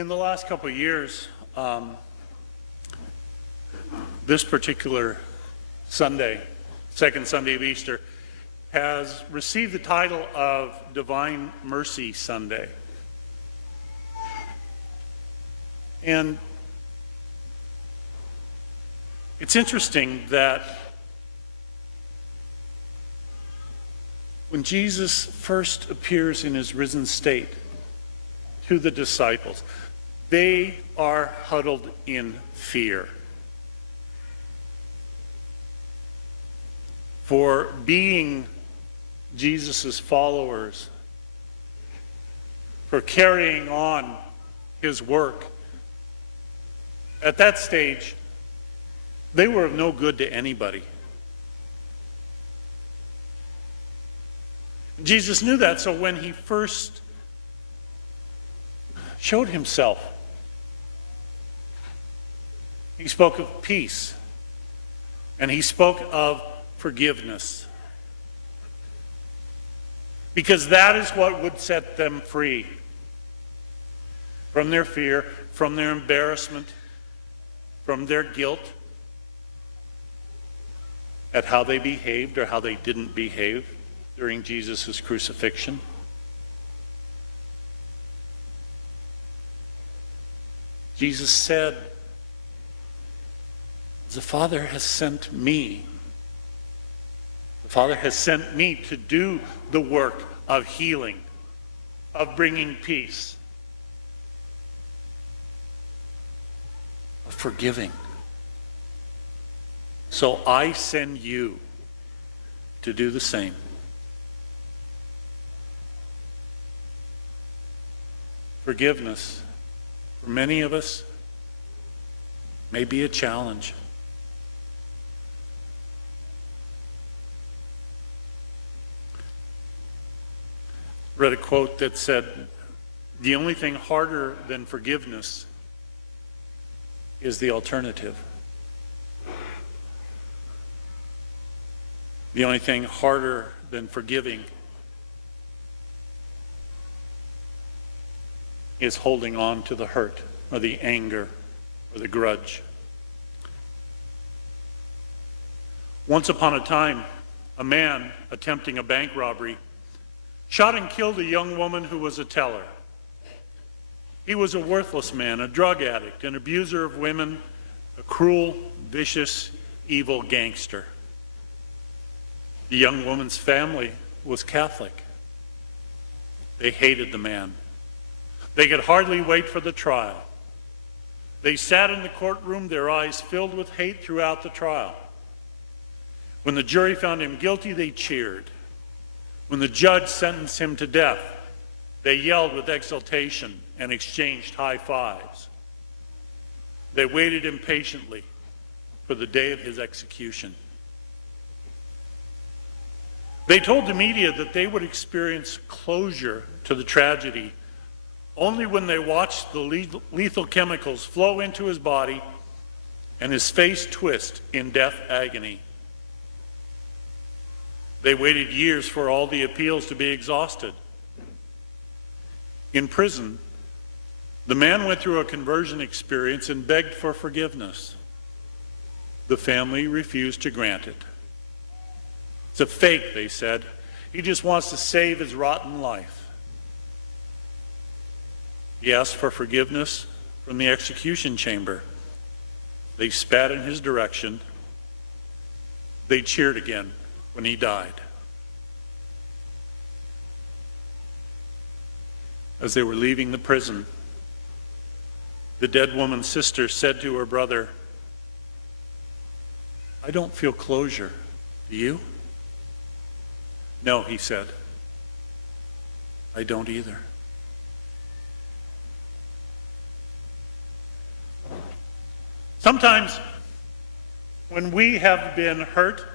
In the last couple of years, this particular Sunday, second Sunday of Easter, has received the title of Divine Mercy Sunday. And it's interesting that when Jesus first appears in his risen state to the disciples, they are huddled in fear. For being Jesus' followers, for carrying on his work. At that stage, they were of no good to anybody. Jesus knew that, so when he first showed himself, he spoke of peace, and he spoke of forgiveness. Because that is what would set them free from their fear, from their embarrassment, from their guilt at how they behaved or how they didn't behave during Jesus' crucifixion. Jesus said, "The Father has sent me. The Father has sent me to do the work of healing, of bringing peace, of forgiving. So I send you to do the same." Forgiveness, for many of us, may be a challenge. I read a quote that said, "The only thing harder than forgiveness is the alternative." The only thing harder than forgiving is holding on to the hurt or the anger or the grudge. Once upon a time, a man attempting a bank robbery shot and killed a young woman who was a teller. He was a worthless man, a drug addict, an abuser of women, a cruel, vicious, evil gangster. The young woman's family was Catholic. They hated the man. They could hardly wait for the trial. They sat in the courtroom, their eyes filled with hate throughout the trial. When the jury found him guilty, they cheered. When the judge sentenced him to death, they yelled with exultation and exchanged high fives. They waited impatiently for the day of his execution. They told the media that they would experience closure to the tragedy only when they watched the lethal chemicals flow into his body and his face twist in death agony. They waited years for all the appeals to be exhausted. In prison, the man went through a conversion experience and begged for forgiveness. The family refused to grant it. "It's a fake," they said. "He just wants to save his rotten life." He asked for forgiveness from the execution chamber. They spat in his direction. They cheered again when he died. As they were leaving the prison, the dead woman's sister said to her brother, "I don't feel closure. Do you?" "No," he said. "I don't either." Sometimes when we have been hurt,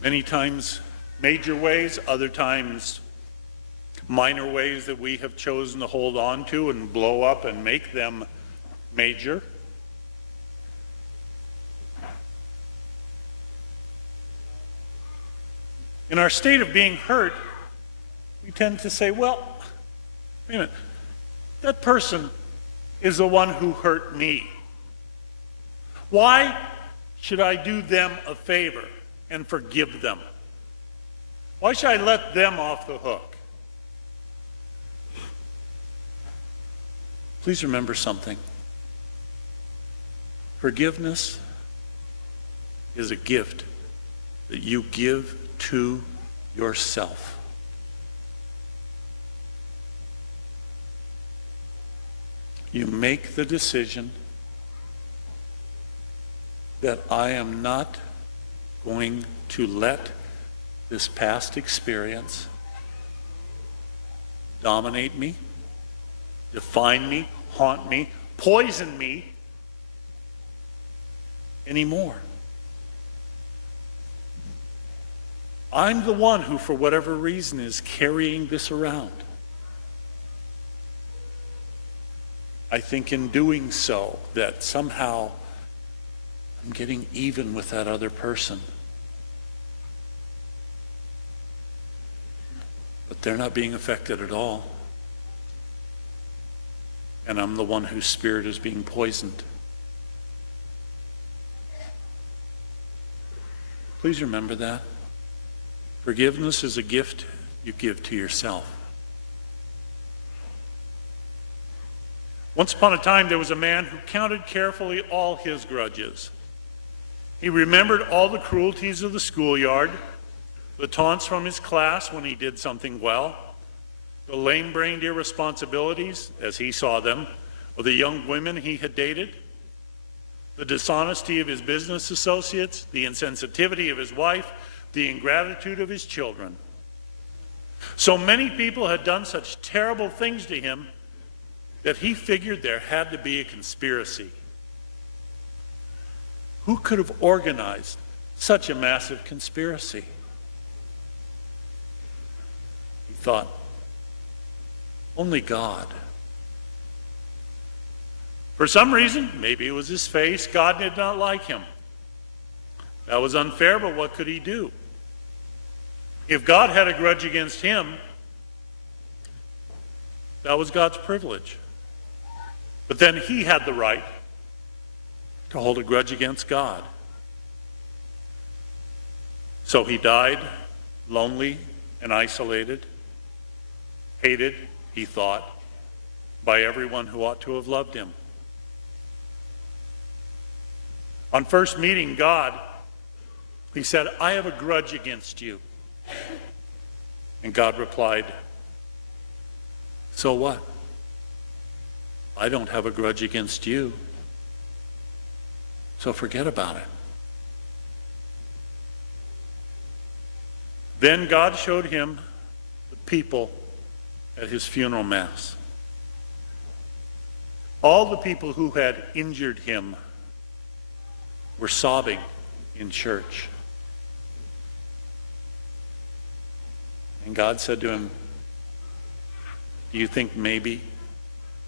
many times major ways, other times minor ways that we have chosen to hold on to and blow up and make them major. In our state of being hurt, we tend to say, well, Wait a minute. That person is the one who hurt me. Why should I do them a favor and forgive them? Why should I let them off the hook? Please remember something. Forgiveness is a gift that you give to yourself. You make the decision that I am not going to let this past experience dominate me, define me, haunt me, poison me anymore. I'm the one who, for whatever reason, is carrying this around. I think in doing so that somehow I'm getting even with that other person. But they're not being affected at all. And I'm the one whose spirit is being poisoned. Please remember that. Forgiveness is a gift you give to yourself. Once upon a time, there was a man who counted carefully all his grudges. He remembered all the cruelties of the schoolyard, the taunts from his class when he did something well, the lame-brained irresponsibilities, as he saw them, of the young women he had dated, the dishonesty of his business associates, the insensitivity of his wife, the ingratitude of his children. So many people had done such terrible things to him that he figured there had to be a conspiracy. Who could have organized such a massive conspiracy? He thought, only God. For some reason, maybe it was his face, God did not like him. That was unfair, but what could he do? If God had a grudge against him, that was God's privilege. But then he had the right to hold a grudge against God. So he died lonely and isolated, hated, he thought, by everyone who ought to have loved him. On first meeting God, he said, I have a grudge against you. And God replied, so what? I don't have a grudge against you. So forget about it. Then God showed him the people at his funeral mass. All the people who had injured him were sobbing in church. And God said to him, do you think maybe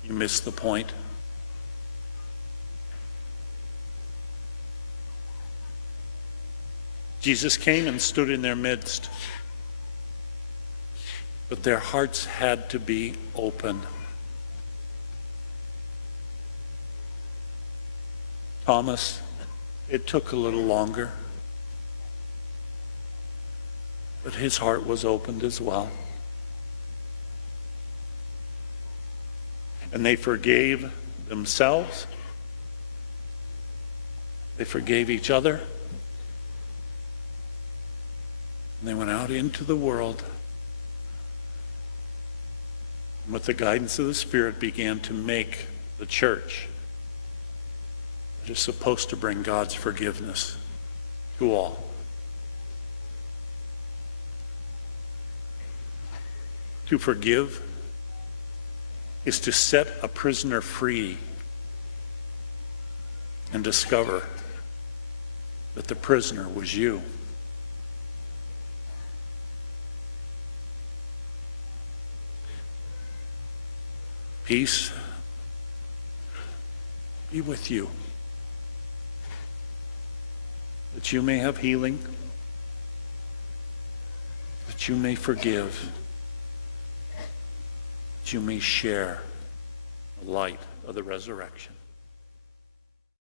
you missed the point? Jesus came and stood in their midst. But their hearts had to be open. Thomas, it took a little longer. But his heart was opened as well. And they forgave themselves. They forgave each other. And they went out into the world. And with the guidance of the Spirit began to make the church that is supposed to bring God's forgiveness to all. To forgive is to set a prisoner free and discover that the prisoner was you. Peace be with you, that you may have healing, that you may forgive, that you may share the light of the resurrection.